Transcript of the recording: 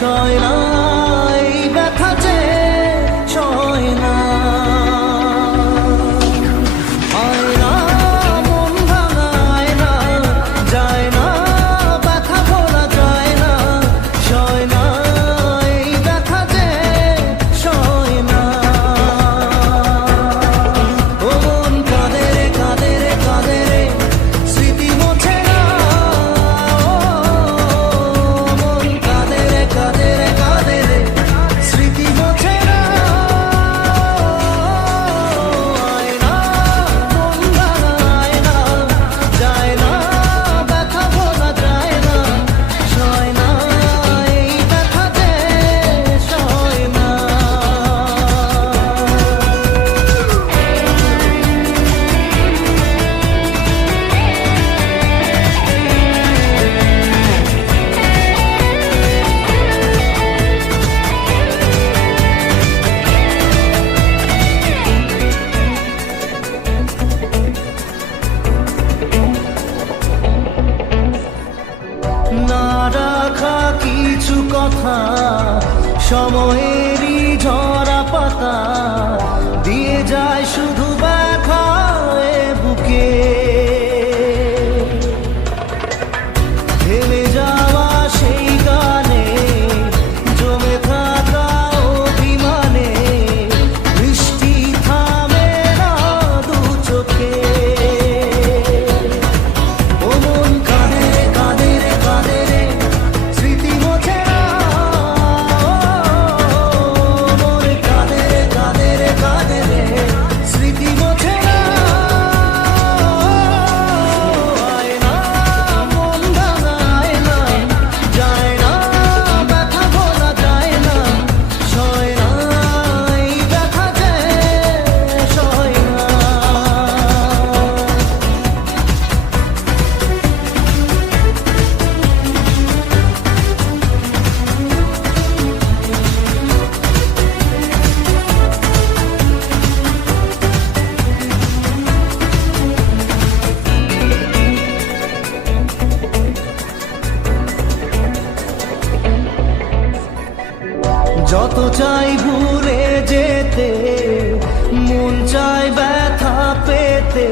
সয় না এই ব্যথা যে সয় না। আয়না মন ভাঙায় না, যায় না ব্যথা ভোলা যায় না, সয় না এই ব্যথা যে সয় না। ও মন কাঁদে রে কাঁদে রে কাঁদে রে, স্মৃতি মোছে না। ও মন কাঁদে রে কাঁদে রে কাঁদে রে, স্মৃতি মোছে না। আয়না মন ভাঙায় না, যায় না ব্যথা ভোলা যায় না, সয় না এই ব্যথা যে সয় না। না রাখা কিছু কথা, সময়েরই ঝরা পাতা দিয়ে যায় শুধু ব্যথায় বুকে। থেমে যাওয়া সেই গানে, জমে থাকা অভিমানে, বৃষ্টি থামে না দু চোখে। ও মন কাঁদে রে কাঁদে রে কাঁদে রে, স্মৃতি মোছে না। ও মন কাঁদে রে কাঁদে রে কাঁদে রে, স্মৃতি মোছে না। আয়না মন ভাঙায় না, যায় না ব্যথা ভোলা যায় না, সয় না এই ব্যথা যে সয় না। যত চাই ভুলে যেতে, মন চায় ব্যথা পেতে।